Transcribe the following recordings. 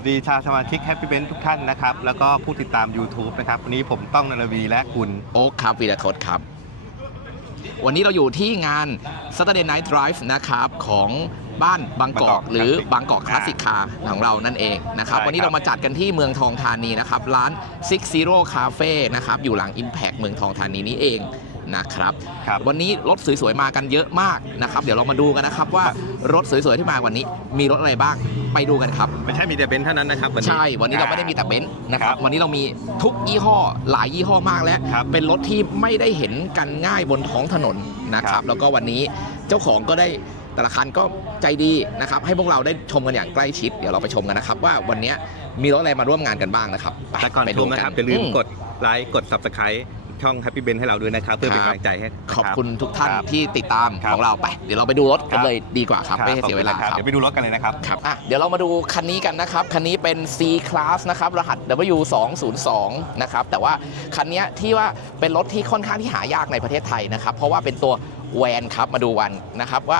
สวัสดีครับสวัสดีชาวสมาชิกแฮปปี้เบนทุกท่านนะครับ แล้วก็ผู้ติดตาม YouTube นะครับ วันนี้ผมต้องนรวีและคุณ โอ๊คครับวีรทศครับ วันนี้เราอยู่ที่งาน Saturday Night Drive นะครับ ของบ้านบางกอกบางกอกหรือ Classic บางกอกคลาสสิกคาร์ของเรานั่นเองนะครับ ใช่วันนี้ครับเรามาจัดกันที่เมืองทองธานีนะครับ ร้าน Six Zero Cafe นะครับ อยู่หลัง Impact เมืองทองธานีนี้เอง นะครับครับ วันนี้รถสวยๆมากันเยอะมากนะครับเดี๋ยวเรามาดูกันนะครับว่ารถสวยๆที่มาวันนี้ มีรถอะไรบ้างไปดูกันครับ ไม่ใช่มีแต่เบนซ์เท่านั้นนะครับวันนี้ ใช่ วันนี้เราไม่ได้มีแต่เบนซ์นะครัครับบวันนี้เรามีทุกยี่ห้อหลายยี่ห้อมากและ ครับเป็นรถที่ไม่ได้เห็นกันง่ายบนท้องถนนนะคครัรับ บ แล้วก็วันนี้เจ้าของก็ได้แต่ละคันก็ใจดีนะครับ ให้พวกเราได้ชมกันอย่างใกล้ชิด เดี๋ยวเราไปชมกันนะครับ ว่าวันนี้มีรถอะไรมาร่วมงานกันบ้างนะครับไปแต่ก่อนไปชมนะครับอย่าลืมอืกดไลค์กด Subscribe ช่อง Happy Ben ให้เราด้วยนะครับ เพื่อเป็นครักำบลังใจให้นะขอบรัคุณทุกท่านครับที่ติดตามครับของเราไป เดี๋ยวเราไปดูรถคกัรันบเลยดีกว่าครับไม่ให้ขอบเสียคุเวณลานะครับครับเดี๋ยวไปดูรถกันเลยนะครับครับอะเดี๋ยวเรามาดูคันนี้กันนะครับ คันนี้เป็น C Class นะครับรหัส W202 นะครับแต่ว่าคันนี้ที่ว่าเป็นรถที่ค่อนข้างที่หายากในประเทศไทยนะครับ เพราะว่าเป็นตัวแวนครับมาดูวันนะครับว่า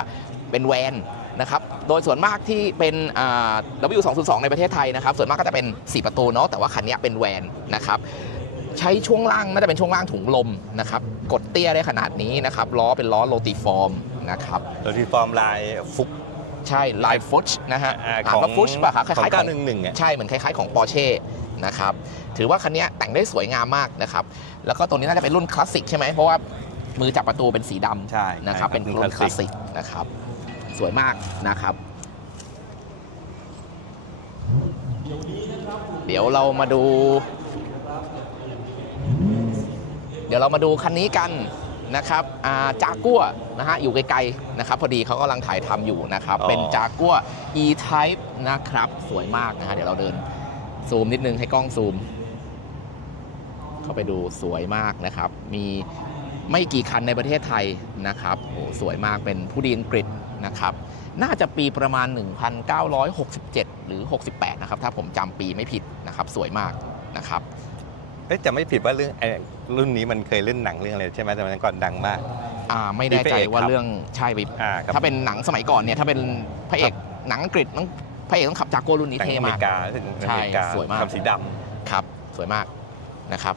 เป็นแวนนะครับ โดยส่วนมากที่เป็นอ่า W202 ในประเทศไทยนะครับ ส่วนมากก็จะเป็น 4 ประตูเนาะ แต่ว่าคันนี้เป็นแวนนะครับ ใช้ช่วงล่างน่าจะเป็นช่วงล่างถุงลมนะครับกดเตี้ยได้ขนาดนี้นะครับล้อเป็นล้อโลติฟอร์มนะครับโดยที่ฟอร์มลายฟุกใช่ลายฟุชนะฮะอ่าอ่านของว่าฟุชป่ะครับคของล้ายๆของ911อะใช่เหมือนคล้ายๆของ Porsche นะครับถือว่าคันนี้แต่งได้สวยงามมากนะครับแล้วก็ตัวนี้น่าจะเป็นรุ่นคลาสสิกใช่ไหมเพราะว่ามือจับประตูเป็นสีดใช่ำนะครับใช่เป็นรุ่นคลาสสิกนะครับสวยมากนะครับ เดี๋ยวเรามาดู เดี๋ยวเรามาดูคันนี้กันนะครับอ่าจากัวนะฮะอยู่ไกลๆนะครับพอดีเขากำลังถ่ายทำอยู่นะครับอ๋อเป็นจากัว E-Type นะครับ สวยมากนะฮะเดี๋ยวเราเดินซูมนิดนึงให้กล้องซูม เข้าไปดูสวยมากนะครับ มีไม่กี่คันในประเทศไทยนะครับโอ้สวยมากเป็นผู้ดีอังกฤษนะครับ น่าจะปีประมาณ 1967 หรือ 68 นะครับ ถ้าผมจำปีไม่ผิดนะครับ สวยมากนะครับ เอ๊ะจะไม่ผิดว่าเรื่องไอ้รุ่นนี้มันเคยเล่นหนังเรื่องอะไรใช่ไหมแต่มันก่อนดังมาก อ่าไม่แน่ใจว่ามีพระเอกครับเรื่องใช่ไปอ่าครับ ถ้าเป็นหนังสมัยก่อนเนี่ยถ้าเป็นพระเอกหนังอังกฤษต้องพระเอกต้องขับจากโกรุ่นนี้หนังเท่อเมมาก ริกาถึงอใช่เมริกาสวยมาก ทำสีดครับ สวยมากนะครับ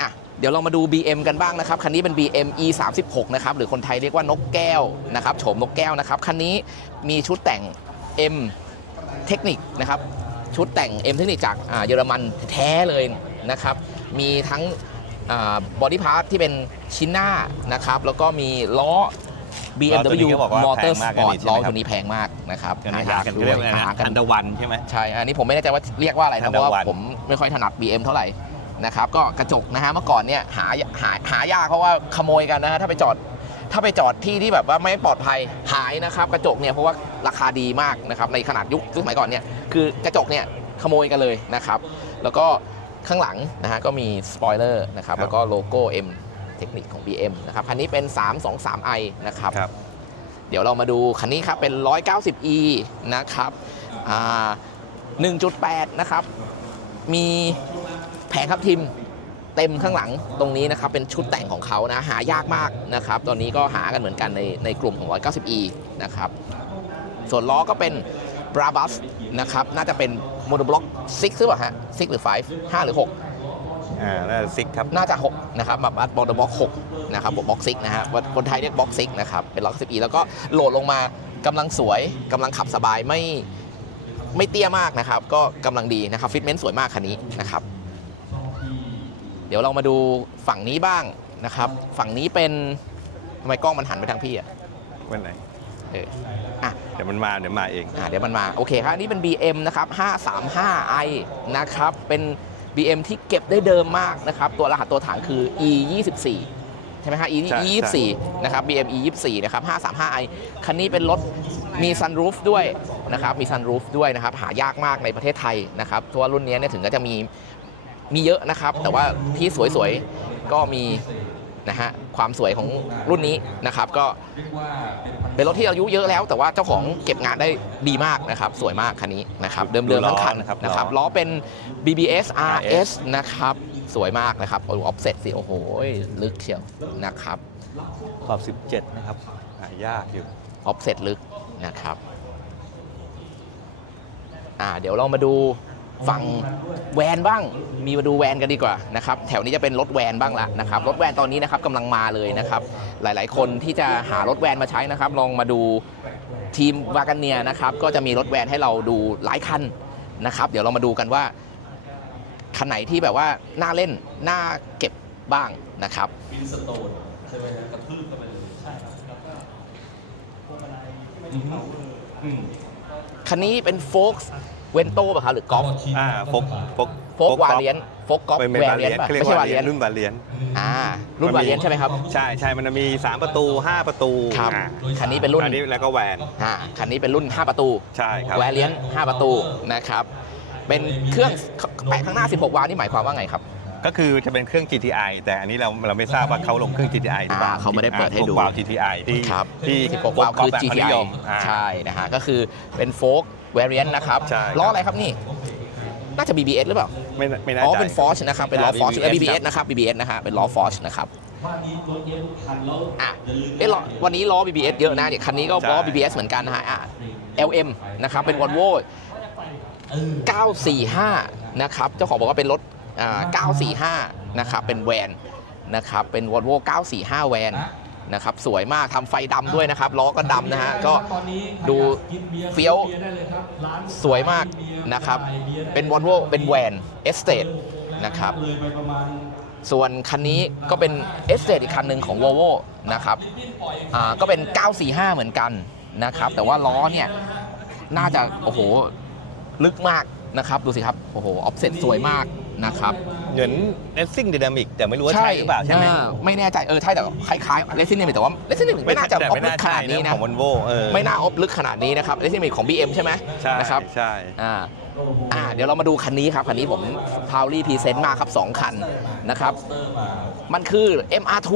อะเดี๋ยวเรามาดู BM กันบ้างนะครับ คันนี้เป็น BM E 3 6นะครับ หรือคนไทยเรียกว่านกแก้วนะครับ โฉมนกแก้วนะครับ คันนี้มีชุดแต่ง M เทคนิคนะครับ ชุดแต่ง M เทคนิคจากอ่าเยอรมันแท้เลยนะครับ มีทั้งบอดี้พาร์ทที่เป็นชิ้นหน้านะครับ แล้วก็มีล้อ BMW ก็บอกว่า Motor แพงมาก Sport อันนี้ใช่ล้อไหมครับตัวนี้แพงมากนะครับำหายากกันด้วเรียยกว่าอะไรหานะกันอันดวันใช่ไหมใช่ อันนี้ผมไม่แน่ใจว่าเรียกว่าอะไรนะเพราะว่า Underone ผมไม่ค่อยถนัด BM เท่าไหร่นะครับก็กระจกนะฮะเมื่อก่อนเนี่ยหาหาหายากเพราะว่าขโมยกันนะฮะถ้าไปจอดถ้าไปจอดที่ที่แบบว่าไม่ปลอดภัยหายนะครับ กระจกเนี่ยเพราะว่า ราคาดีมากนะครับในขนาดยุคยุคสมัยก่อนเนี่ยคือกระจกเนี่ยขโมยกันเลยนะครับ แล้วก็ข้างหลังนะฮะก็มีสปอยเลอร์นะครับครับแล้วก็โลโก้ M เทคนิคของ BM นะครับคันนี้เป็น 323i นะครับครับเดี๋ยวเรามาดูคันนี้ครับเป็น 190e นะครับอ่า1.8 นะครับ มีแผงครับทิมเต็มข้างหลังตรงนี้นะครับ เป็นชุดแต่งของเขานะ หายากมากนะครับ ตอนนี้ก็หากันเหมือนกันในในกลุ่มของ 190e นะครับ ส่วนล้อก็เป็น b r a b u s นะครับ น่าจะเป็นโมโนบล็อก6หรือเปล่าฮะ6หรือ5 5หรือ6อ่าน่าจะซิกครับน่าจะ6นะครับแบบบอลบ็อก6นะครับบล็อกซิกนะฮะว่าคนไทยเรียกบ็อกซิกนะครับเป็นล็อกสิบอีแล้วก็โหลดลงมากำลังสวยกำลังขับสบายไม่ไม่เตี้ยมากนะครับ ก็กำลังดีนะครับฟิตเมนต์สวยมากคันนี้นะครับ เดี๋ยวเรามาดูฝั่งนี้บ้างนะครับ ฝั่งนี้เป็นทำไมกล้องมันหันไปทางพี่อะวันไหน เอออะเดี๋ยวมันมาเดี๋ยวมาเอง อ่าเดี๋ยวมันมาโอเคครับอันนี้เป็น BM นะครับ 535i นะครับ เป็น BM ที่เก็บได้เดิมมากนะครับ ตัวรหัสตัวถังคือ E 24 ใช่ไหมฮะ E ใช่ E 24 นะครับ BM E 24 นะครับ 535i คันนี้เป็นรถมีซันรูฟด้วยนะครับ มีซันรูฟด้วยนะครับ หายากมากในประเทศไทยนะครับเพราะว่ารุ่นนี้เนี่ยถึงก็จะมีมีเยอะนะครับ แต่ว่าที่สวยๆ ก็มี นะฮะความสวยของรุ่นนี้นะครับก็เป็นรถที่อายุเยอะแล้ว แต่ว่าเจ้าของเก็บงานได้ดีมากนะครับสวยมากคันนี้นะครับเดิมๆทั้งคันดูล้อนะครับนะครับล้อล้อเป็น BBS RS RS นะครับสวยมากนะครับโอ้ออฟเซ็ตสิโอ้โหลึกเชียวนะครับขอบ 17 นะครับหายากอยู่ออฟเซ็ตลึกนะครับอ่าเดี๋ยวเรามาดู ฝั่งแวนบ้าง มีมาดูแวนกันดีกว่านะครับแถวนี้จะเป็นรถแวนบ้างละนะครับรถแวนตอนนี้นะครับกำลังมาเลยนะครับหลายๆ คนที่จะหารถแวนมาใช้นะครับลองมาดูทีมวากันเนียนะครับก็จะมีรถแวนให้เราดูหลายคันนะครับเดี๋ยวเรามาดูกันว่าคันไหนที่แบบว่าน่าเล่นน่าเก็บบ้างนะครับวินสโตนใช่ไหมฮะกระทืบกันไปเลยใช่ครับแล้วก็พวงมาลัยที่ไม่ใช่อืมคันนี้เป็นโฟก เวนโต้ป่ะครับหรือกอล์ฟอ่าฟกฟกโฟกวาเลียนโฟกกอล์ฟเป็นแววาร์เลีเลียยนนป่ะเขาเรียกไม่ใช่วาวาเลีเลียยนนรุ่นวาเลียนอ่ารุ่นวาเลียนใช่ไหมครับ ใช่ใช่มันจะมี 3 ประตู 5 ประตูครับอ่าคันนี้เป็นรุ่นอันนี้แล้วก็แวนอ่าคันนี้เป็นรุ่น 5 ประตูใช่ครับแวร์เลียน5 ประตูนะครับเป็นเครื่องแปะข้างหน้า 16 วาล์วนี่หมายความว่าไงครับก็คือจะเป็นเครื่อง GTI แต่อันนี้เราเราไม่ทราบว่าเขาลงเครื่อง GTI หรือเปล่าอ่าเขาไม่ได้เปิดให้ดูวาล์ว GTI ที่ครับที่16วาล์วคือแบบ GTI นิยมอ่าใช่นะฮะก็คือเป็นโฟก แวร์เลียนนะครับใช่ครับ ล้ออะไรครับนี่ น่าจะ BBS หรือเปล่า ไม่ไม่แน่อ๋อ ใจ เป็น Forge นะครับ เป็นล้ออ่า Forge เออ BBS BBS นะครับ BBS นะฮะ เป็นล้อ Forge นะครับว่านี้รถเยอะทุกคันแล้วอะอย่าลืมเอ๊ะล้อวันนี้ล้อ BBS เยอะนะเนี่ยคันนี้ก็ล้อ ใช่ BBS เหมือนกันนะฮะอะ LM นะครับ เป็น Volvo เออ945 นะครับ เจ้าของบอกว่าเป็นรถอ่า945 นะครับ เป็นแวนนะครับ เป็น Volvo 945 แวน นะครับสวยมากทำไฟดำด้วยนะครับล้อก็ดำนะฮะก็ตอนนี้ดูเฟี้ยวบีร์ได้เลยครับร้านสวยมากนะครับ เป็น Volvo เป็นแวน Estate นะครับเลยไปประมาณส่วนคันนี้ก็เป็น e s t a t e อีกคันหนึ่งของ Volvo นะครับอ่าก็เป็น 945 เหมือนกันนะครับ แต่ว่าล้อเนี่ยน่าจะโอ้โหลึกมากนะครับ ดูสิครับ โอ้โห ออฟเซ็ตสวยมาก นะครับเหมือน racing dynamic แต่ไม่รู้ว่าใช่หรือเปล่าใช่ไหมอ่ไม่แน่ใจเออใช่แต่คล้ายๆ Racing Dynamic แต่ว่า Racing Dynamic ไม่น่าจะอแต่อฟไม่ลึน่ากขใช่นาดนี้นะนะของ Volvo เออไม่น่าออฟลึกขนาดนี้นะครับ Racing Dynamic ของ BM ใช่ไหมใช่นะครับใช่อ่าอ่าเดี๋ยวเรามาดูคันนี้ครับ คันนี้ผมพาวลี่พรีเซนต์มาครับ 2 คันนะครับ มันคือ MR2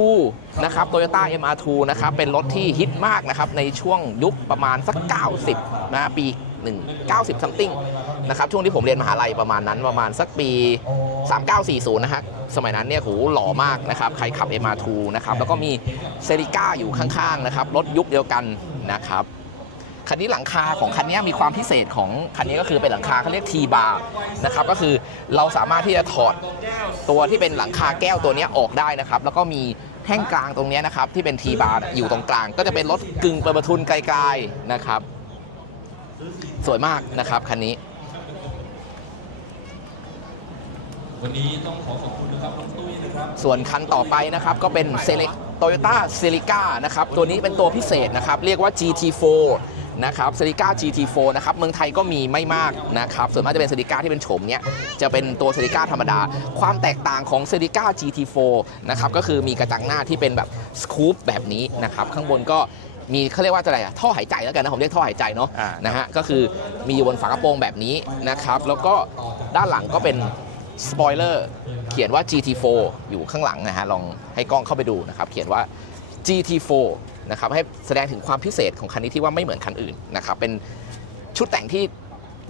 นะครับ Toyota MR2 นะครับ เป็นรถที่ฮิตมากนะครับ ในช่วงยุคประมาณสัก 90 นะ ปี 1 90 something นะครับช่วงที่ผมเรียนมหาลัยประมาณนั้นประมาณสักปี 3940 นะฮะสมัยนั้นเนี่ยโหหล่อมากนะครับใครขับ MR2 นะครับแล้วก็มีเซริก้าอยู่ข้างๆนะครับรถยุคเดียวกันนะครับคันนี้หลังคาของคันนี้มีความพิเศษของคันนี้ก็คือเป็นหลังคาเขาเรียกทีบาร์นะครับก็คือเราสามารถที่จะถอดตัวที่เป็นหลังคาแก้วตัวนี้ออกได้นะครับ แล้วก็มีแท่งกลางตรงนี้นะครับที่เป็นทีบาร์อยู่ตรงกลาง ก็จะเป็นรถกึ่งเปิดประทุนไกลๆนะครับ สวยมากนะครับคันนี้ วันนี้ต้องขอขอบคุณนะครับน้องตุ้ยนะครับ ส่วนคันต่อไปนะครับก็เป็นเซเลโตโยต้าเซริก้านะครับตัวนี้เป็นตัวพิเศษนะครับ เรียกว่า GT4 นะครับเซริก้า GT4 นะครับเมืองไทยก็มีไม่มากนะครับส่วนมากจะเป็นเซริก้าที่เป็นโฉมเนี้ยจะเป็นตัวเซริก้าธรรมดา ความแตกต่างของเซริก้า GT4 นะครับก็คือมีกระจังหน้าที่เป็นแบบสกู๊ปแบบนี้นะครับข้างบนก็มีเขาเรียกว่าอะไรอะท่อหายใจแล้วกันนะผมเรียกท่อหายใจเนาะอ่านะฮะก็คือมีอยู่บนฝากระโปรงแบบนี้นะครับแล้วก็ด้านหลังก็เป็น สปอยเลอร์เขียนว่า GT4 อยู่ข้างหลังนะฮะลองให้กล้องเข้าไปดูนะครับ เขียนว่า GT4 นะครับให้แสดงถึงความพิเศษของคันนี้ที่ว่าไม่เหมือนคันอื่นนะครับเป็นชุดแต่งที่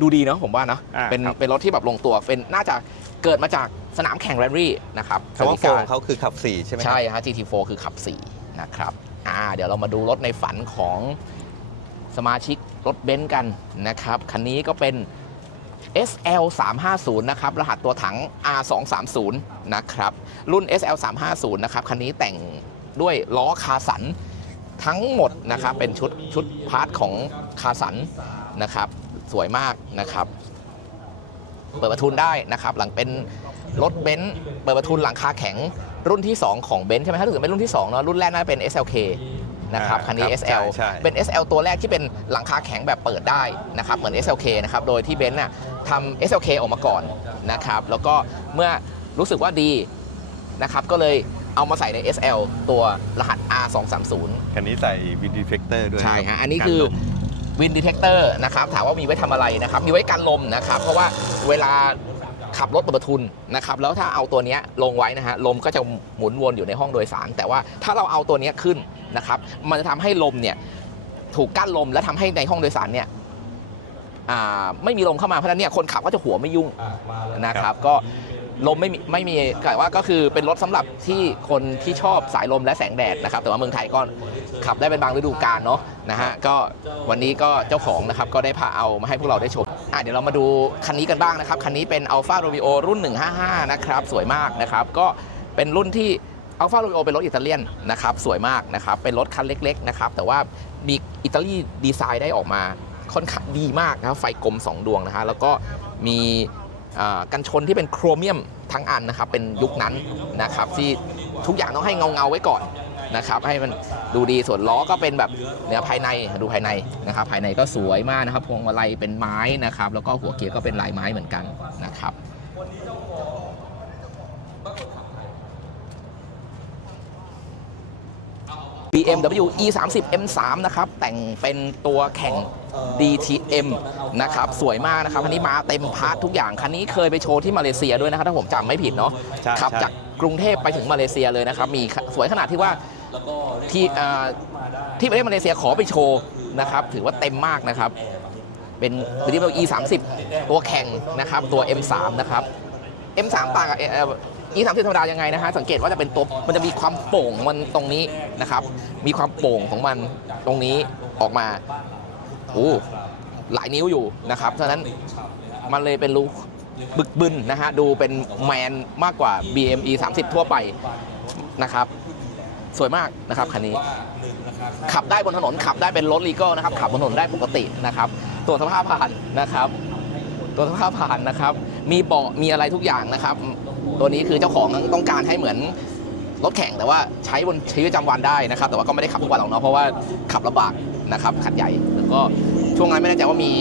ดูดีเนาะผมว่าเนาะอ่าเป็นครับ เป็นรถที่แบบลงตัวเป็นน่าจะเกิดมาจากสนามแข่งแรลลี่นะครับคำว่าโฟสมวัสดิกรเขาคือขับ4ใช่ไหมครับ ใช่ฮะ GT4 คือขับ 4 นะครับอ่าเดี๋ยวเรามาดูรถในฝันของสมาชิกรถเบนซ์กันนะครับ คันนี้ก็เป็น SL 350นะครับ รหัสตัวถัง R 2 3 0นะครับ รุ่น SL 350นะครับ คันนี้แต่งด้วยล้อคาสันทั้งหมดนะครับ เป็นชุดชุดพาร์ทของคาสันนะครับ สวยมากนะครับ เปิดประทุนได้นะครับ หลังเป็นรถเบนซ์เปิดประทุนหลังคาแข็งรุ่นที่ 2 ของเบนซ์ใช่ไหมถ้าถึงเป็นรุ่นที่2เนอะรุ่นแรกน่าจะเป็น SLK นะครับอ่าคันนี้ครับ SL ใช่ใช่เป็น SL ตัวแรกที่เป็นหลังคาแข็งแบบเปิดได้นะครับเหมือน SLK นะครับโดยที่เบนซ์น่ะทำ SLK ออกมาก่อนนะครับแล้วก็เมื่อรู้สึกว่าดีนะครับก็เลยเอามาใส่ใน SL ตัวรหัส R 2 3 0 คันนี้ใส่วินดีเฟกเตอร์ด้วยใช่ฮะอันนี้กันคือลมวินดีเทคเตอร์นะครับถามว่ามีไว้ทำอะไรนะครับ มีไว้กันลมนะครับ เพราะว่าเวลา ขับรถเปิดประทุนนะครับแล้วถ้าเอาตัวเนี้ยลงไว้นะฮะลมก็จะหมุนวนอยู่ในห้องโดยสาร แต่ว่าถ้าเราเอาตัวเนี้ยขึ้นนะครับมันจะทำให้ลมเนี่ยถูกกั้นลมและทำให้ในห้องโดยสารเนี่ยอ่าไม่มีลมเข้ามาเพราะฉะนั้นเนี่ยคนขับก็จะหัวไม่ยุ่งอะมาแล้วนะครับก็ ลมไม่มีไม่มีแต่ว่าก็คือเป็นรถสำหรับที่คนที่ชอบสายลมและแสงแดดนะครับแต่ว่าเมืองไทยก็ขับได้เป็นบางฤดูกาลเนาะนะฮะก็วันนี้ก็เจ้าของนะครับก็ได้พาเอามาให้พวกเราได้ชมอะเดี๋ยวเรามาดูคันนี้กันบ้างนะครับคันนี้เป็น Alfa Romeo รุ่น 155 นะครับสวยมากนะครับก็เป็นรุ่นที่ Alfa Romeo เป็นรถอิตาเลียนนะครับสวยมากนะครับเป็นรถคันเล็กๆนะครับแต่ว่ามีอิตาลีดีไซน์ได้ออกมาค่อนข้างดีมากนะครับไฟกลม 2 ดวงนะฮะแล้วก็มี กันชนที่เป็นโครเมียมทั้งอันนะครับเป็นยุคนั้นนะครับที่ทุกอย่างต้องให้เงาเงาไว้ก่อนนะครับให้มันดูดีส่วนล้อก็เป็นแบบเนื้อภายในดูภายในนะครับภายในก็สวยมากนะครับพวงมาลัยเป็นไม้นะครับแล้วก็หัวเกียร์ก็เป็นลายไม้เหมือนกันนะครับ BMW E 3 0 M 3 นะครับ แต่งเป็นตัวแข่ง DTM นะครับ สวยมากนะครับ คันนี้มาเต็มพาร์ททุกอย่าง คันนี้เคยไปโชว์ที่มาเลเซียด้วยนะครับ ถ้าผมจำไม่ผิดเนาะใช่ขับใช่ จากกรุงเทพไปถึงมาเลเซียเลยนะครับ มีสวยขนาดที่ว่าที่อ่าที่ประเทศมาเลเซียขอไปโชว์นะครับ ถือว่าเต็มมากนะครับ เป็น BMW E 3 0 ตัวแข่งนะครับ ตัว M 3 นะครับ M3 ต่างกับเอ่อ E30 ธรรมดายังไงนะฮะสังเกตว่าจะเป็นตัวมันจะมีความโป่งมันตรงนี้นะครับ มีความโป่งของมันตรงนี้ออกมาโอ้หลายนิ้วอยู่นะครับฉะนั้นมันเลยเป็นรูบึกบึนนะฮะดูเป็นแมนมากกว่า BM E30 ทั่วไปนะครับ สวยมากนะครับคันนี้ ขับได้บนถนนขับได้เป็นรถลีก a l นะครับขับบนถนนได้ปกตินะครับตรวสภาพผ่านนะครับ ตัวสภาพผ่านนะครับ มีเบาะมีอะไรทุกอย่างนะครับ ตัวนี้คือเจ้าของต้องการให้เหมือนรถแข่งแต่ว่าใช้บนชีวิตประจำวันได้นะครับ แต่ว่าก็ไม่ได้ขับทุกวันหรอกเนาะเพราะว่าขับลำบากนะครับขัดใหญ่แล้วก็ช่วงนั้นไม่แน่ใจว่ามี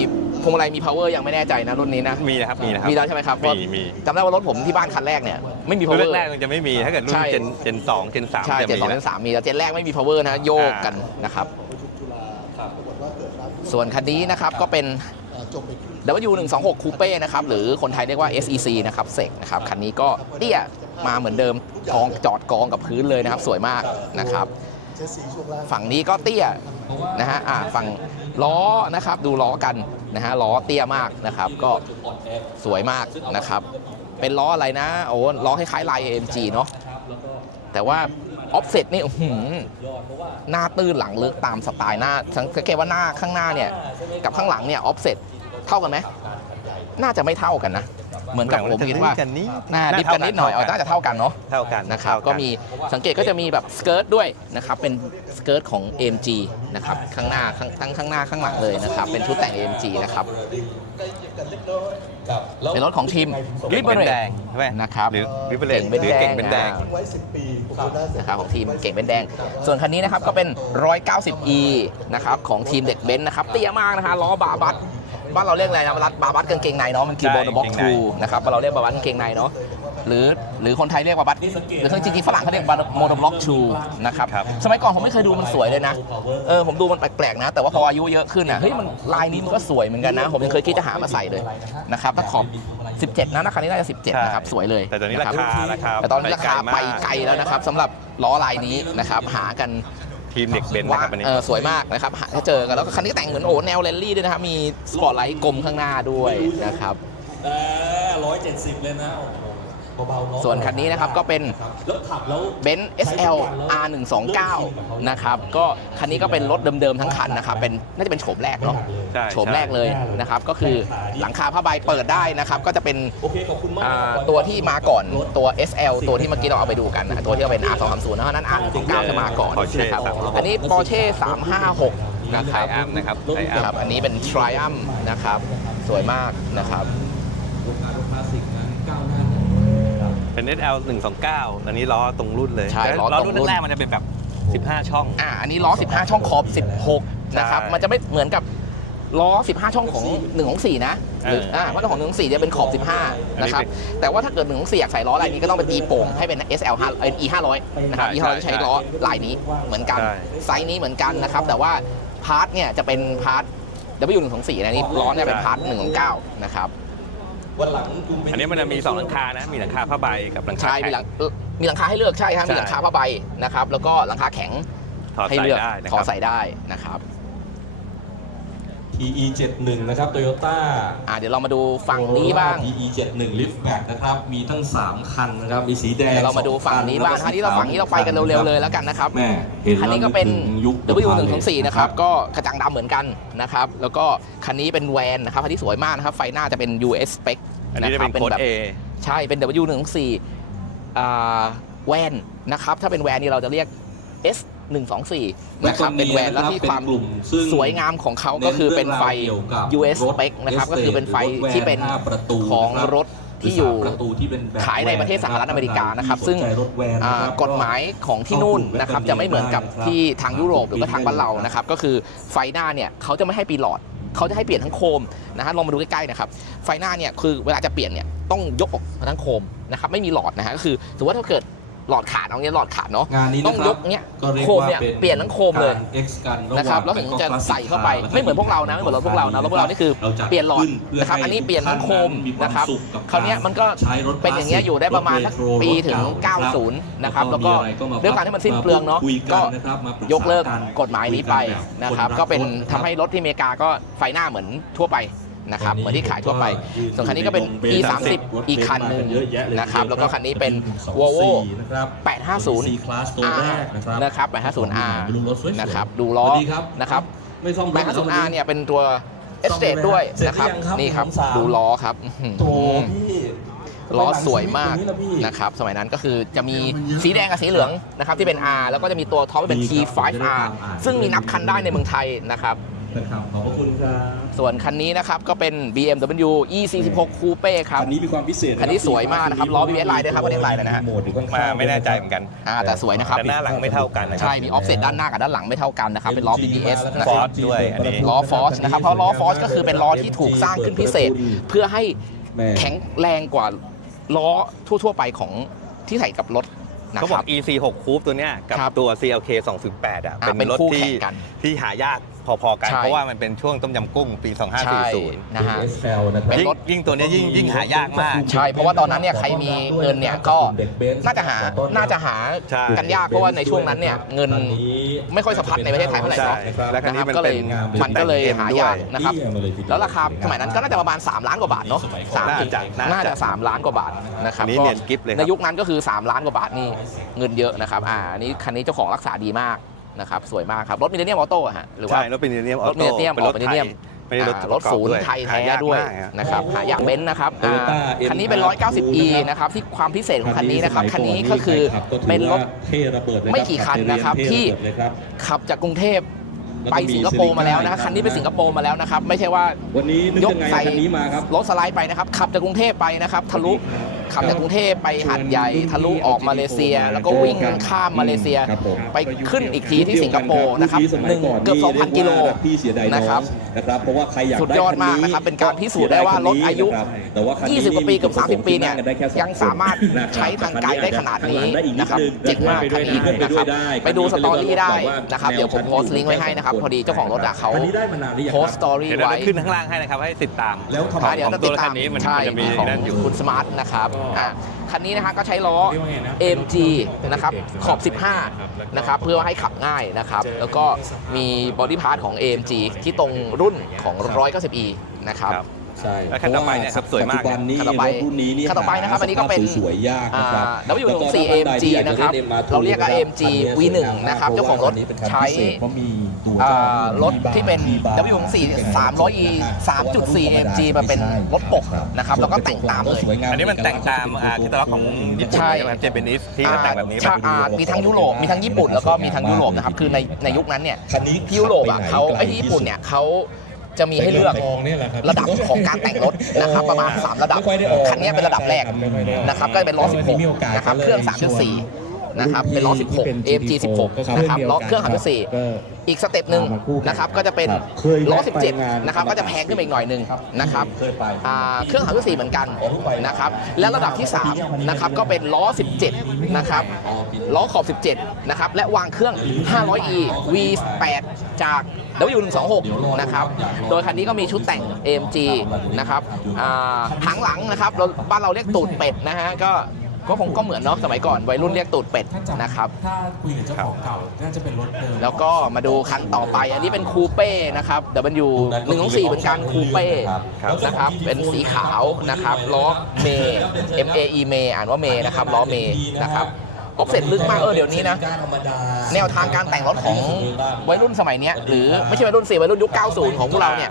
พวงมาลัยมี power ยังไม่แน่ใจนะรุ่นนี้นะมีนะครับ มีนะครับ มีแล้วใช่ไหมครับเพมีราะมีจำได้ว่ารถผมที่บ้านคันแรกเนี่ยไม่มี รุ่ power นแรกๆมันจะไม่มี ถ้าเกิดรุ่ใช่ นเจนเจนสองเจนสามใช่จะเจนมีสองเจแล้วนสามมีแต่เจนแรกไม่มี power นะโยกกันนะครับ ส่วนคันนี้นะครับก็เป็น W126 Coupe นะครับหรือคนไทยเรียกว่า SEC นะครับเซกนะครับคันนี้ก็เตี้ยมาเหมือนเดิมกองจอดกองกับพื้นเลยนะครับสวยมากนะครับ ฝั่งนี้ก็เตี้ยนะฮะอ่าฝั่งล้อนะครับดูล้อกันนะฮะล้อเตี้ยมากนะครับก็สวยมากนะครับเป็นล้ออะไรนะโอ้ล้อคล้ายๆลาย AMG เนาะแต่ว่าออฟเซ็ตนี่หือหน้าตื้นหลังลึกตามสไตล์หน้าสังเกตว่าหน้าข้างหน้าเนี่ยกับข้างหลังเนี่ยออฟเซ็ต เท่ากันไหมน่าจะไม่เท่ากันนะ เหมือนกับผมคิดว่ากันนี้หน้าดิฟกันนิดหน่อยเอาน่าจะเท่ากันเนาะเท่ากันนะครับเท่าก็มีสังเกตก็จะมีแบบสเกิร์ตด้วยนะครับเป็นสเกิร์ตของ AMG นะครับข้างหน้าข้างทั้งข้างหน้าข้างหลังเลยนะครับเป็นชุดแต่ง AMG นะครับเป็นรถของทีมเก่งเป็นแดงใช่ไหมนะครับหรือริเบเลเก่งเป็นหรือแดเก่งงเป็นแดงนะครับของทีมเก่งเป็นแดง ส่วนคันนี้นะครับก็เป็น 190e นะครับของทีมเด็กเบนซ์นะครับเตี้ยมากนะฮะล้อบาบัส บ้านเราเรียกอะไรนะบาบัสกางเกงในเนาะมันคือใช่โบนบ็อกกางเกทูงในนะครับบ้านเราเรียกบาบัสกางเกงในเนาะหรือหรือคนไทยเรียกบาบัสหรือจริงๆฝรั่งเขาเรียกโมโนบล็อกทูนะครับครับสมัยก่อนผมไม่เคยดูมันสวยเลยนะเออผมดูมันแปลกๆนะ แต่ว่าพออายุเยอะขึ้นอะเฮ้ยมันลายนี้มันก็สวยเหมือนกันนะ ผมยังเคยคิดจะหามาใส่เลยนะครับถ้าขอบ 17 นะนะคันนี้น่าจะ 17 นะครับ สวยเลย แต่ตอนนี้ราะบคาราคาแต่ตอนนี้ราคาไปมไกลแล้วนะครับสำหรับล้อลายนี้นะครับหากัน ทีมเด็กเบนซ์ว่านะครับอันนี้ เออสวยมากนะครับหาถ้าเจอกันแล้วก็คันนี้แต่งเหมือนโอ้แนวแรลลี่ด้วยนะครับมีสปอร์ตไลท์กลมข้างหน้าด้วยนะครับ แต่ร้อยเจ็ดสิบเลยนะ โอ้โหเบาๆเอะ ส่วนคันนี้นะครับก็เป็นแล้วขับแล้วเบนซ์ SL R129 นะครับก็คันนี้ก็เป็นรถเดิมๆทั้งคันนะครับเป็นน่าจะเป็นโฉมแรกเนาะใช่โฉมแรกเลยนะครับก็คือหลังคาผ้าใบเปิดได้นะครับก็จะเป็นโอเคขอบคุณมากอ่าตัวที่มาก่อนตัว SL ตัวที่เมื่อกี้เราเอาไปดูกันนะตัวที่เราเป็น R230 นะเพราะฉะนั้น R129 จะมาก่อน Porsche นะครับ356อันนี้ Porsche 356นะคไทรับอัมนะครับไทอัครับมอันนี้เป็น Triumph นะครับสวยมากนะครับ วงการรถคลาสสิกนะก้าวหน้า เป็น SL 129 อันนี้ล้อตรงรุ่นเลยใช่ล้อตรงรุ่นรุ่นแรกมันจะเป็นแบบ 15 ช่อง อ่าอันนี้ล้อ 15 ช่องขอบ16 นะครับ ใช่มันจะไม่เหมือนกับล้อ 15 ช่องของ1ของ4นะหรือเอออ่อ่าเพราะของ1ของ4จะเป็นขอบ 15 นะครับ อันนี้เป็นแต่ว่าถ้าเกิด1ของ4อยากใส่ล้อลายนี้ก็ต้องเป็นตีโป่งให้เป็น SL 5เอ่อ E 500นะครับ E 500จะใช้ล้อลายนี้เหมือนกัน ใช่ ไซส์นี้เหมือนกันนะครับ แต่ว่าพาร์ทเนี่ยจะเป็นพาร์ท W 1 2 4นะนี่ล้อเนี่ยเป็นพาร์ท1ของ9นะครับ วันหลังคุณไปอันนี้มันจะมี2หลังคานะ มีหลังคาผ้าใบกับหลังคาใช่มีหลังแข็งเอ่อมีหลังคาให้เลือกใช่ครับใช่มีหลังคาผ้าใบนะครับ แล้วก็หลังคาแข็งถอดให้ใส่เลือกได้นะขคอรับ ใส่ได้นะครับ TE 71นะครับ Toyota อ่าเดี๋ยวเรามาดูฝั่งนี้บ้าง TE 71 Liftback นะครับ มีทั้ง 3 คันนะครับ มีสีแดงเดี๋ยวเรามาดูฝั่งนี้บ้างสอท่านี้เราฝั่งนี้เราไปกันเร็วๆเลยแล้วกันนะครับแม่เห็นคันแล้วนี้ก็เป็นนึถึงยุค W 1 2 4 นะครับ ก็กระจังดำเหมือนกันนะครับ แล้วก็คันนี้เป็นแวนนะครับคันที่สวยมากนะครับ ไฟหน้าจะเป็น US spec อันนี้จะเป็นคโค้รับดแบบ A ใช่ เป็น W 1 2 4 อ่าแวนนะครับ ถ้าเป็นแวนนี่เราจะเรียก S 1 2 4 นะครับเป็นแวนแล้วที่ความกลุ่มซึ่งสวยงามของเขาก็คือเป็นไฟเกี่ยวกับ US รถ spec นะครับก็คือเป็นไฟรถแวนที่เป็นห้าประตูของนะคบรถที่อยู่หรืสามประตูที่เป็นแบบขายในประเทศสหรัฐอเมริกานะครับ ซึ่งที่สนใจรถแวนนะอ่าครับกฎหมายของที่นู่นนะครับจะไม่เหมือนกับที่ทางยุโรปหรือว่าทางบ้านเรานะครับ ก็คือไฟหน้าเนี่ยเขาจะไม่ให้ปีหลอดเขาจะให้เปลี่ยนทั้งโคมนะฮะลองมาดูใกล้ๆนะครับ ไฟหน้าเนี่ยคือเวลาจะเปลี่ยนเนี่ยต้องยกออกมาทั้งโคมนะครับไม่มีหลอดนะฮะก็คือถือว่าถ้าเกิด หลอดขาดเอาเนี้ยหลอดขาดเนาะงานนี้ต้องนะคยรับกเนี้ยก็รีกโคมว่าเนี่ยป็เปลี่ยนทั้งโคมเลยการ X กันระหว่างนะครับแล้วถึงจะ Bangkok ใส่เข้าไป Classic ไม่เหมือนพวกเรานะไม่เหมือนรถพวกเรานะรถพวกเรานี่คือราจัดเปลี่ยนหลอดขึ้เพื่นะครับให้อันนี้เปลี่ยนทั้งโคมมีวานะครับสุขกับคราวเนี้ยมันก็ใช้รถเป็นอย่างเงี้ยอยู่ได้ประมาณสักปีถึง 90 นะครับแล้วก็ด้วยการที่มันสิ้นเปลืองเนาะก็ยกเลิกกฎหมายนี้ไปนะครับก็เป็นทำให้รถที่อเมริกาก็ไฟหน้าเหมือนทั่วไป นะครับเหมือนที่ขายทั่วไป ส่วนคันนี้ก็เป็น e 3 0 อีกคันหนึ่งนะครับแล้วก็คันนี้เป็น Volvo นะครับ850 C Class ตัวแรกนะครับนะครับ 850R ดูรถสวยๆนะครับดูล้อสวัสดีครับนะครับไม่ซ่อมรถ 850R เนี่ยเป็นตัว Estate ด้วยนะครับนี่ครับดูล้อครับอื้อหือโถพี่ล้อสวยมากทำไหลังชีวิตอย่งนี้ล่ะพี่นะครับสมัยนั้นก็คือจะมีสีแดงกับสีเหลืองนะครับที่เป็น R แล้วก็จะมีตัวท็อปเป็น T5R ซึ่งมีนับคันได้ในเมืองไทยนะครับ นะครับขอบพระคุณครับส่วนคันนี้นะครับก็เป็น BMW E46 Coupe ครับ คันนี้มีความพิเศษคันนี้สวยมากนะครับล้อ BBS ลายด้วยครับ BBS ลายเลยนะฮะ โหมดอยู่ข้างๆ มาไม่แน่ใจเหมือนกันอ่าแต่สวยนะครับ แต่หน้าหลังไม่เท่ากันนะครั ใช่ มีออฟเซตด้านหน้ากับด้านหลังไม่เท่ากันนะครับ เป็นล้อ BBS นะฟคอรัร์บดด้วยอันนี้ ล้อฟอสนะครับเพราะล้อฟอสก็คือเป็นล้อที่ถูกสร้างขึ้นพิเศษ เพื่อให้แม่แข็งแรงกว่าล้อทั่ว ๆ ไปของที่ใส่กับรถนะเขาคบอรัก บ EC6 Coupe ตัวเนี้ยกับครับตัว CLK 208อะอ่าเป็นรถเป็นคู่ที่แข่งกันที่หายาก พอๆกันใช่ เพราะว่ามันเป็นช่วงต้มยำกุ้งปี ใช่2540นะฮะ SL นะครับเป็นยิ่งรถยิ่งตัวเนี้ยยิ่งยิ่งหายากมาก ใช่เพราะว่าตอนนั้นเนี่ยใครมีเงินเนี่ยก็น่าจะหาน่าจะหาใช่ กันยากเพราะว่าในช่วงนั้นเนี่ยเงินไม่ค่อยสะพัดในประเทศไทยเท่าไหร่ใช่เนาะ แล้วคันนี้มันก็เลยเป็นมันก็เลยแต่ง M หายาก นะครับ แล้วราคาสมัยนั้นก็น่าจะประมาณ 3 ล้านกว่าบาทเนาะสามถึงน่าจะน่าจะน่าจะ 3 ล้านกว่าบาทนะครับอันนี้เนียนกิ๊บเลยครับ ในยุคนั้นก็คือ 3 ล้านกว่าบาทนี่เงินเยอะนะครับอ่าอันนี้คันนี้เจ้าของรักษาดีมาก นะครับสวยมากครับ รถมิเลเนียมออโต้ฮะหรือว่าใช่รถเป็นมิเลเนียมออรถมิโต้เลเนียมเป็นรถออกไทย Millennium ไม่ได้รถอ่ารถศูนย์ไทยแท้หายากด้วยมากอะนะครับหายากเบนซ์นะครับ Toyota อ่า M คันนี้เป็น 190e นะครับที่ความพิเศษของคันนี้นะครับคันนี้ก็คือเป็นรถเท่ระเบิดเลยไม่กี่คันนะครับที่ขับจากกรุงเทพไปสิงคโปร์มาแล้วนะคันนี้ไปสิงคโปร์มาแล้วนะครับ ไม่ใช่ว่าวันนี้นึกยกยังไงใส่คันนี้มาครับรถสไลด์ไปนะครับ ขับจากกรุงเทพไปนะครับ ทะลุ ขับจากกรุงเทพไปหาดใหญ่ทะลุออกมาเลเซีย แล้วก็วิ่งข้ามมาเลเซียครับผมไปขึ้นอีกทีที่สิงคโปร์นะครับสมัหยนึ่งก่อนเกือบนี่2,000กิโลเรียว่าพี่เสียดายน้องนะครับนะครับเพราะว่าใครอยากสุดยอดมากนะครับเป็นการพิสูจน์ได้ว่ารถอายุแต่ว่าคันนี้20 กว่าปีเกับ30 ปีเนี่ยได้แค่สอยังสามารถคนนะครับใช้ทางไกลได้ขนาดนี้ได้อีกนิดนะครับนึงเจ๋งมากคันนี้ไปด้วยนะครับได้ไปดูสตอรี่ได้แบบว่านะครับแนวเดี๋ยวผมโพสต์ลิงก์ไว้ให้นะครับพอดีเจ้าของรถอะเขาคันนี้ได้มานานหรือยังโพคสรับต์สตอรี่เดี๋ยวเราไว้จะขึ้นข้างล่างให้นะครับให้ติดตามแล้วทำไมอ่าเดี๋ยวของจะตัติวดตามคันนี้มันใช่มันจะมีของนั่นอยู่คุณสมาร์ทนะครับอ่าคันนี้นะฮะก็ใช้ล้อ AMG นะครับขอบ 15 นะครับเพื่อให้ขับง่ายนะครับ แล้วก็มีบอดี้พาร์ทของ AMG ที่ตรงรุ่นของ 190e นะครับครับ ใช่แล้วคันต่อไปเนี่ยครับสวยมากปัจจุบันนี้คันต่อไปรถรุ่นนี้นี่คันต่อไปนะครับอันนี้ก็เป็นสวยๆยากนะครับอ่า W14 AMG นะครับเราเรียกว่า AMG V1 นะครับเจ้าของรถใช้เพราะมีตัวอ่เจ้าารถที่เป็น W4 300e 3.4 AMG มาเป็นรถปกนะครับแล้วก็แต่งตามเลยอันนี้มันแต่งตามอ่าคิตาล็อกของญี่ปุ่นใช่ใช่ไหมเจแปนิสที่มันแต่งแบบนี้ใช่ป่ะอ่ามีทั้งยุโรปมีทั้งญี่ปุ่นแล้วก็มีทั้งยุโรปนะครับคือในในยุคนั้นเนี่ยคันนี้ที่ยุโรปอะเขาไอ้ที่ญี่ปุ่นเนี่ยเขา จะมีให้เลือกระดับของการแต่งรถนะครับประมาณ 3 ระดับไม่ค่อยได้ออกคันนี้เป็นระดับแรกไม่ค่อยได้ออกนะครับก็เป็นล้อมีโอกาส16นะครับก็เลยเครื่องชวน3.4 นะครับเป็นล้อ 16 AMG 16นะครับล้อเครื่อง3.4อีกสเต็ปหนึ่งนะครับก็จะเป็นครับเคยล้อแวะไปงาน17 นะครับก็จะแพงขึ้นไปอีกหน่อยหนึงนะครับเคยไปอ่าเครื่อง3.4เหมือนกันนะครับและระดับที่3นะครับก็เป็นล้อ 17 นะครับล้อขอบ 17 นะครับและวางเครื่อง 500e V8 จาก W126 นะครับโดยคันนี้ก็มีชุดแต่ง AMG นะครับอ่าหางหลังนะครับเราบ้านเราเรียกตูดเป็ดนะฮะก็ ก็คงก็เหมือนเนาะสมัยก่อนวัยรุ่นเรียกตูดเป็ดถ้าจำนะครับ ถ้าคุยกับเจ้าของเก่าน่าจะเป็นรถเดิมแล้วก็มาดูคันต่อไป อันนี้เป็นคูเป้นะครับ W 1 2 4เป็นการคูเป้นะครับ เป็นสีขาวนะครับล้อเม M A E เมอ่านว่าเมนะครับล้อเมนะครับออกเสร็จลึกมากเออเดี๋ยวนี้นะ แนวทางการแต่งรถของวัยรุ่นสมัยเนี้ยหรือไม่ใช่วัยรุ่นสี่วัยรุ่นยุค 90 ของพวกเราเนี่ย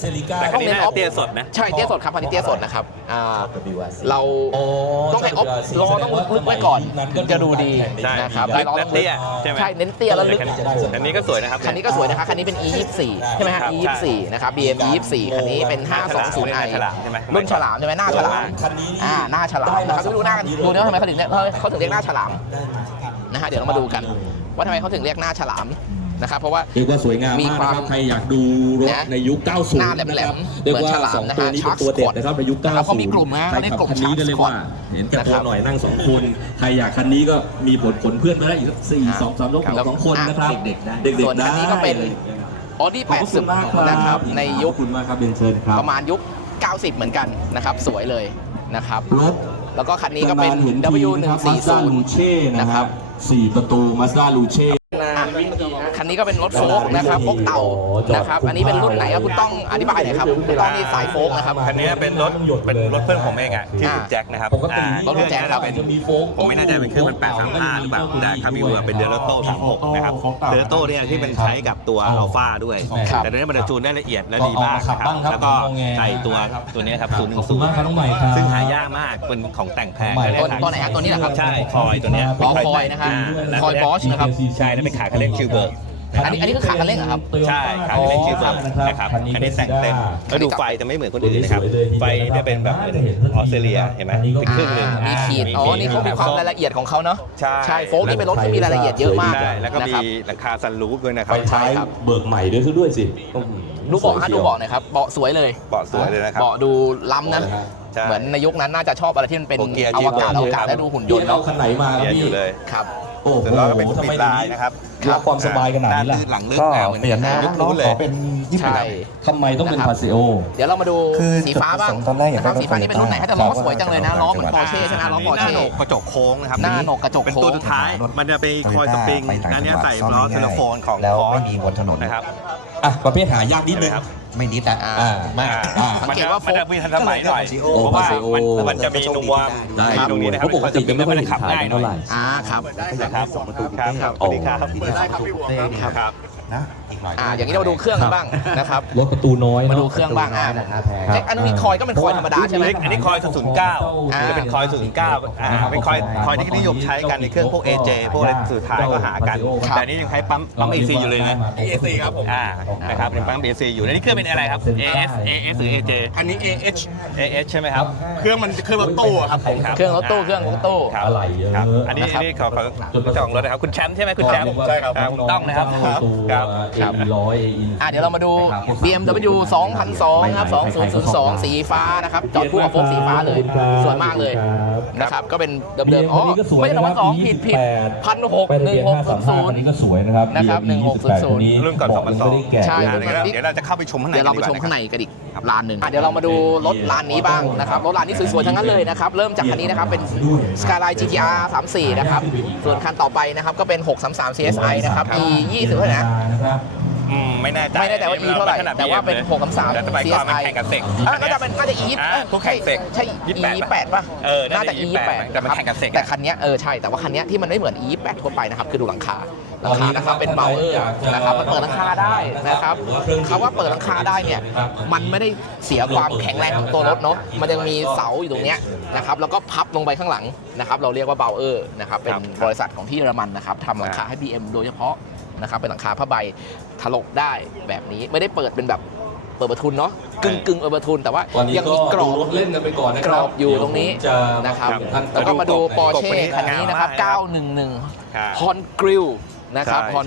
เซริก้า แต่คันนี้น่าจะเตี้ยสดนะ ใช่เตี้ยสดครับคันนี้เตี้ยสดนะครับอ่าเรา ต้องให้ออฟล้อต้องลึกไว้ก่อนถึงจะดูดีใช่นะครับลึกล้อและต้องเตี้ยใช่ไหม ใช่เน้นเตี้ยแล้วลึกคันนี้ก็สวยนะครับ คันนี้ก็สวยนะครับคันนี้เป็น E 2 4ใช่ไหมฮะ ครับ E ใช่2 4นะครับ BM E 2 4คันนี้เป็น 520 i ฉลามใช่ไหม รุ่นฉลามใช่ไหมหน้าฉลามคันนี้นี่อ่าหน้าฉลามนะครับดูหน้ากันดูนะว่าทำไมเขาถึงเรียกเขาถึงเรียกหน้าฉลามนะฮะเดี๋ยวเรามาดูกัน ว่าทำไมเขาถึงเรียกหน้าฉลาม นะครับเพราะว่าเรียกว่าสวยงามมีมากความนะครับใครอยากดูรถนะในยุค 90 หน้าแหลมๆเรียกเหมือนว่าฉลามสองนะตัวฮะนี้เป็นตัวเด็ด Shark นะครับในยุคนะครับ90เขามีกลุ่มนะใครเขาเรียกขับกลุ่มคันนี้ก็ Shark เรียกว่า เห็นแก่นะคตัรัวบหน่อยนั่งสองคนใครอยากคันนี้ก็มีผลขนเพื่อนมาได้อีกสักสี่อ่าสองสามรถครับสองคนนะครับเด็กๆได้เด็กส่วนๆได้คันนี้ก็เป็น Audi ขอบคุณมากค80รันะครับบในยุคขอบคุณมากครับเบนเชิญครับประมาณยุค 90 เหมือนกันนะครับ สวยเลยนะครับรถแล้วก็คันนี้ก็เป็นาๆเห็นที W นะครับ Mazda 1 4 Luce 0นะนะคครัรับบสี่ประตู Mazda Luce คั นนี้ก็เป็นรถโฟล์กนะครับโฟล์กเต่านะครับอันนี้เป็นรุ่นไหนครับคุณต้องอธิบายหน่อยครับคุณต้องนี่สายโฟล์กนะครับ คันนี้เป็นรถเป็นรถเพื่อนผมเองอะที่อ่าคุณแจ็คนะครับปกติอ่ารถคุณแจ็คครับเป็นผมไม่แน่ใจเป็นเครื่องเป็น835หรือเปล่าแต่คาบิวเป็นเดลโต้36นะครับเดลโต้เนี่ยที่เป็นใช้กับตัวอัลฟาด้วยครับแต่ตัวนี้มันจะจูนได้ละเอียดและดีมากนะครับแล้วก็ใส่ตัวตัวนี้ครับขอบคุณมากครับน้องใหม่ครั010บซึ่งหายากมากเป็นของแต่งแพงตัวตัวไหนครับตัวนี้เหรอครับใช่คอยตัวเนี้ยอ๋อคอยนะครับาคอย Bosch นะครับใช่นั่นเป็นขาคันเร่งคิวเบิร์ก อันนี้อันนี้คือขาคันเร่งเหรอครับ ใช่ขาคันเร่งคิวเบิร์กนะครับ อันนี้แต่งเต็มแล้วดูไฟจะไม่เหมือนคนอื่นนะครับ ไฟจะเป็นแบบออสเตรเลียเห็นไหมเป็นครึ่งหนึ่งอ่ามีขีด อ๋อ นี่เขามีความรายละเอียดของเขาเนาะ ใช่ใช่โฟล์กนี่เป็นรถที่มีรายละเอียดเยอะมากใช่แล้วก็มีนะครับหลังคาซันรูฟด้วยนะครับไฟท้ายครับเบิกใหม่ด้วยซะด้วยสิดูเบาะฮะดูเบาะหน่อยครับ เบาะสวยเลย เบาะสวยเลยนะครับ เบาะดูล้ำนะ ใช่เหมือนในยุคนั้นน่าจะชอบอะไรที่มันเป็นโอเกียร์อวกาศ G-Box อวกาศครับและดูหุ่นยยนนต์ต์เอาเนาะคันไหนมาครับเรียนพี่อยู่เลย ครับ โอ้โหเสร็จแล้วก็เป็นทำปิไมดเดี๋ยวลายนี้นะครับรับความสบายขนาดหน้านี้ล่ะลื่นหลังลึกก็แนวเหมือนเปลี่ยนหน้ายุคน้องนู้นเลขยอเป็นญี่ปุ่นใช่ ทำไมต้องเป็นนะครับพาเซโอ เดี๋ยวเรามาดูคือสีฟ้าบ้างจุดประสงค์ตอนแรกอยากได้นะครับสีฟ้านี่เป็นรุ่นไหนฮะแต่ล้อสวยจังเลยนะล้อเหมือนปอร์เช่ใช่ไหมล้อปอร์หน้าเช่ โหนกกระจกโค้งนะครับหน้าโหนกกระจกเป็นโค้ตัวงสุดท้าย มันจะไปคอยสปริงไปต่างจังหวัดอันเนี้ยใส่ซ่อมล้อง่ายเทเลโฟนของแล้วฟอไม่ร์มีบนถนนนะครับ อะ ประเภทหายากนิดนึงนะครับ ไม่นิดอะอ่าอ่าไม่อ่าอ่า สังเกตว่าโฟมันล์จะกมีทันสมัยหน่อยโอ้เพราะว่าโอ้มันโอ้ มันจะมีนวมได้มีตรงนี้นะครับเพราะปกติจะไม่ค่อยเห็นขับขายง่ายหน่เท่าอยไหร่ อ่าครับ นะครับ ครับสวัสดีครับสวัสดีครับเต้เนี่ยครับ นะอีกหน่อยอ่าอย่างนี้เรามาดูเครื่องกันบ้างนะครับรถประตูน้อยมาเนาะดูเครื่องบ้างอะนะครับแพงเล็กอันนี้คอยก็เป็นคอยธรรมดาใช่ไหม อันนี้คอย009อ่า จะเป็นคอย009อ่าเป็นคอยคอยที่นิยมใช้กันในเครื่องพวก AJ พวกอะไรสุดท้ายก็หากันครับแต่อันนี้ยังใช้ปั๊มปั๊ม AC อยู่เลยนะ AC ครับผมอ่านะครับเป็นปั๊ม AC อยู่แล้วนี่เครื่องเป็นอะไรครับ AS AS หรือ AJ อันนี้ AH AS ใช่ไหมครับ เครื่องมันเครื่องรถตู้อะครับผมครับ เครื่องรถตู้เครื่องรถตู้ ครับอะไรเยอะครับอันนี้นะครับอันนี้ขอขอเจ้าของรถนะครับคุณแชมป์ใช่ไหมคุณแชมป์ใช่ครับ อ่าคุณต้องนะครับตัวครับเอร้อยเออะเดี๋ยวเรามาดู BMW 2002ครับ2002 สีฟ้านะครับจอดคู่กับโฟล์กสีฟ้าเลยสวยมากเลยนะครับก็เป็นเดิมๆอ๋อคันนี้ก็สวยไม่ใช่นะครับ2002ผิดผิดพันหกไปหทะนึ่เบีงยนหก535คันนี้ก็สวยนะครับนะครับ BME 28 1600คันนี้รุ่นก่อนเบาะยังไม่ได้แกะใช่เลยเดี๋ยวเดี๋ยวเราจะเข้าไปชมข้างในเดี๋ยวเราไปชมข้างในกันอีกร้านหนึ่งอะเดี๋ยวเรามาดูรถร้านนี้บ้างนะครับรถร้านนี้สวยๆทั้งนั้นเลยนะครับเริ่มจากคันนี้นะครับเป็น Skyline GTR 34นะครับส่วนคันต่อไปนะครับก็เป็น 633 CSI นะครับ E 20เท่าไหร่นะนะครับ อืมไม่แน่ใจไม่แน่ใจว่า E เท่าไหร่ขนด แต่ว่าเป็น BM 633แต่สมัยก่อนมัน CSI แข่งกับเซกอะน่าจะเป็นน่าจะ E อ่าพวกแข่งเสกใช่28 E 8ป่ะเออน่าน่าจะจะ E 28 8แต่มันแข่งกับเสกอะ แต่คันเนี้ยเออใช่แต่ว่าคันเนี้ยที่มันไม่เหมือน E 8ทั่วไปนะครับคือดูหลังคาหลังคานะครับเป็นเบลเออร์นะครับมันเปิดหลังคาได้นะครับคำว่าเปิดหลังคาได้เนี่ยมันไม่ได้เสียความแข็งแรงของตัวรถเนาะมันยังมีเสาอยู่ตรงเนี้ยนะครับแล้วก็พับลงไปข้างหลังนะครับเราเรียกว่าเบลเออร์นะครับเป็นบริษัทของที่เยอรมันนะครับทำหลังคาให้ BM โดยเฉพาะ นะครับเป็นหลังคาผ้าใบถลกได้แบบนี้ไม่ได้เปิดเป็นแบบเปิดประทุนเนาะกึ่งกึ่งๆเปิดประทุนแต่ว่าวันนี้ยังก็มีกรอบดูรถเล่นกันไปก่อนนะคกรรัอบอยู่ตรงนี้จะนะครับท่านแล้วก็มาดูกบปอร์เช่กบคันนี้นะครับงามมาก911ครับฮอนกริลนะครับใช่ฮอน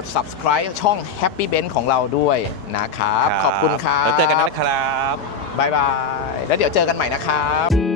ด subscribe ช่อง Happy b e n ของเราด้วยนะครับ ขอบคุณครับแล้วเจอกันนะครับบายบาย แล้วเดี๋ยวเจอกันใหม่นะครับ